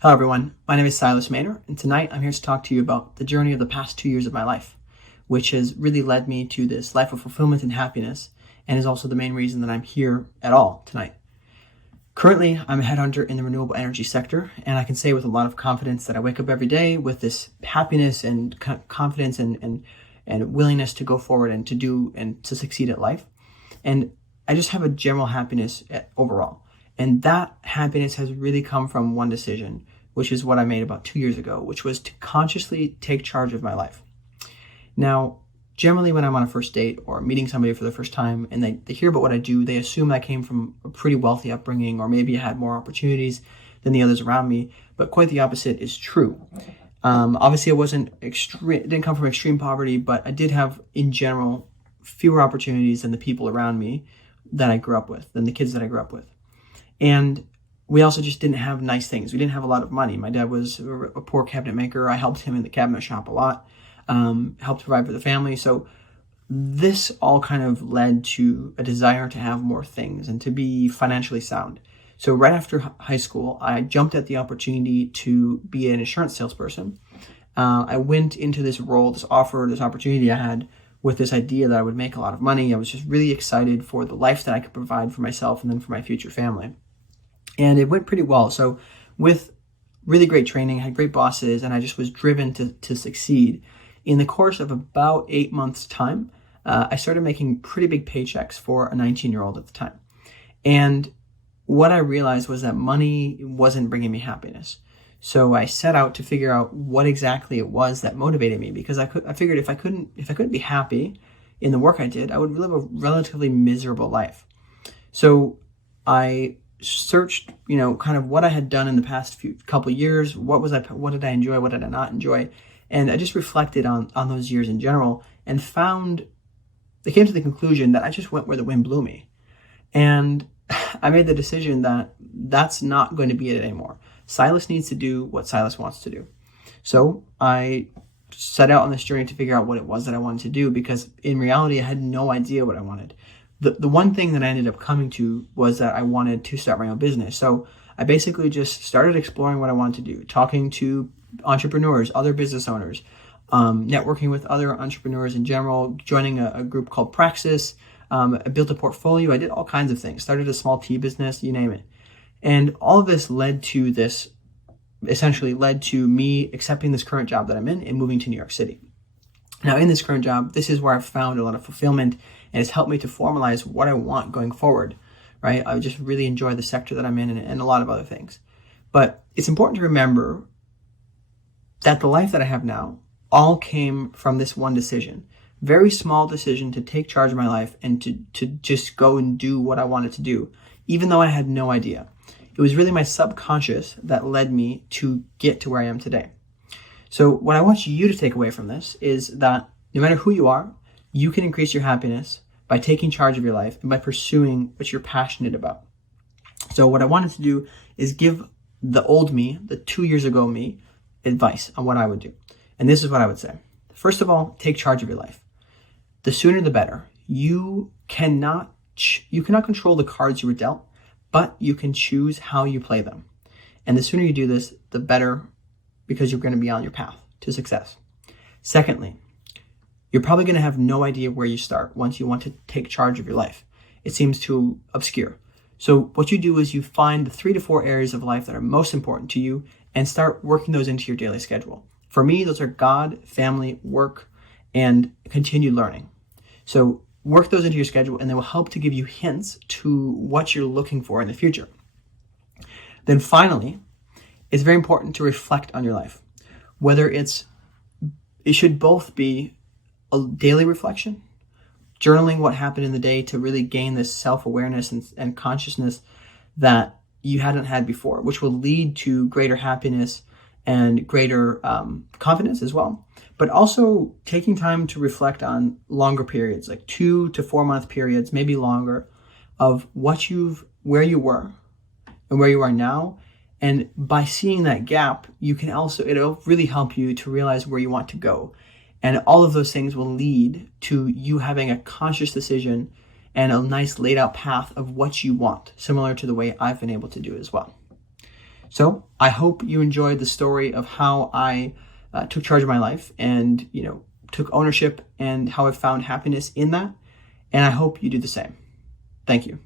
Hello everyone, my name is Silas Mahner, and tonight I'm here to talk to you about the journey of the past 2 years of my life, which has really led me to this life of fulfillment and happiness, and is also the main reason that I'm here at all tonight. Currently, I'm a headhunter in the renewable energy sector, and I can say with a lot of confidence that I wake up every day with this happiness and confidence and willingness to go forward and to do and to succeed at life. And I just have a general happiness overall. And that happiness has really come from one decision, which is what I made about 2 years ago, which was to consciously take charge of my life. Now, generally when I'm on a first date or meeting somebody for the first time and they hear about what I do, they assume I came from a pretty wealthy upbringing, or maybe I had more opportunities than the others around me, but quite the opposite is true. Obviously, it didn't come from extreme poverty, but I did have, in general, fewer opportunities than the people around me that I grew up with, than the kids that I grew up with. And we also just didn't have nice things. We didn't have a lot of money. My dad was a poor cabinet maker. I helped him in the cabinet shop a lot, helped provide for the family. So this all kind of led to a desire to have more things and to be financially sound. So right after high school, I jumped at the opportunity to be an insurance salesperson. I went into this role, this opportunity I had with this idea that I would make a lot of money. I was just really excited for the life that I could provide for myself and then for my future family. And it went pretty well. So with really great training, I had great bosses, and I just was driven to succeed. In the course of about 8 months' time, I started making pretty big paychecks for a 19-year-old at the time. And what I realized was that money wasn't bringing me happiness. So I set out to figure out what exactly it was that motivated me, because I figured if I couldn't be happy in the work I did, I would live a relatively miserable life. So I searched, kind of what I had done in the past couple of years. What did I enjoy? What did I not enjoy? And I just reflected on those years in general and I came to the conclusion that I just went where the wind blew me. And I made the decision that that's not going to be it anymore. Silas needs to do what Silas wants to do. So I set out on this journey to figure out what it was that I wanted to do, because in reality, I had no idea what I wanted. The one thing that I ended up coming to was that I wanted to start my own business. So I basically just started exploring what I wanted to do, talking to entrepreneurs, other business owners, networking with other entrepreneurs in general, joining a group called Praxis. I built a portfolio. I did all kinds of things, started a small tea business, you name it. And all of this essentially led to me accepting this current job that I'm in and moving to New York City. Now, in this current job, this is where I've found a lot of fulfillment, and it's helped me to formalize what I want going forward, right? I just really enjoy the sector that I'm in and a lot of other things. But it's important to remember that the life that I have now all came from this one decision. Very small decision to take charge of my life and to just go and do what I wanted to do, even though I had no idea. It was really my subconscious that led me to get to where I am today. So what I want you to take away from this is that no matter who you are, you can increase your happiness by taking charge of your life and by pursuing what you're passionate about. So what I wanted to do is give the old me, the 2 years ago me, advice on what I would do. And this is what I would say. First of all, take charge of your life. The sooner the better. You cannot control the cards you were dealt, but you can choose how you play them. And the sooner you do this, the better, because you're going to be on your path to success. Secondly, you're probably going to have no idea where you start once you want to take charge of your life. It seems too obscure. So what you do is you find the 3 to 4 areas of life that are most important to you and start working those into your daily schedule. For me, those are God, family, work, and continued learning. So work those into your schedule, and they will help to give you hints to what you're looking for in the future. Then finally, it's very important to reflect on your life. It should both be a daily reflection, journaling what happened in the day to really gain this self-awareness and consciousness that you hadn't had before, which will lead to greater happiness and greater confidence as well. But also taking time to reflect on longer periods, like 2 to 4 month periods, maybe longer, of where you were and where you are now. And by seeing that gap, it'll really help you to realize where you want to go. And all of those things will lead to you having a conscious decision and a nice laid out path of what you want, similar to the way I've been able to do as well. So I hope you enjoyed the story of how I took charge of my life and, took ownership and how I found happiness in that. And I hope you do the same. Thank you.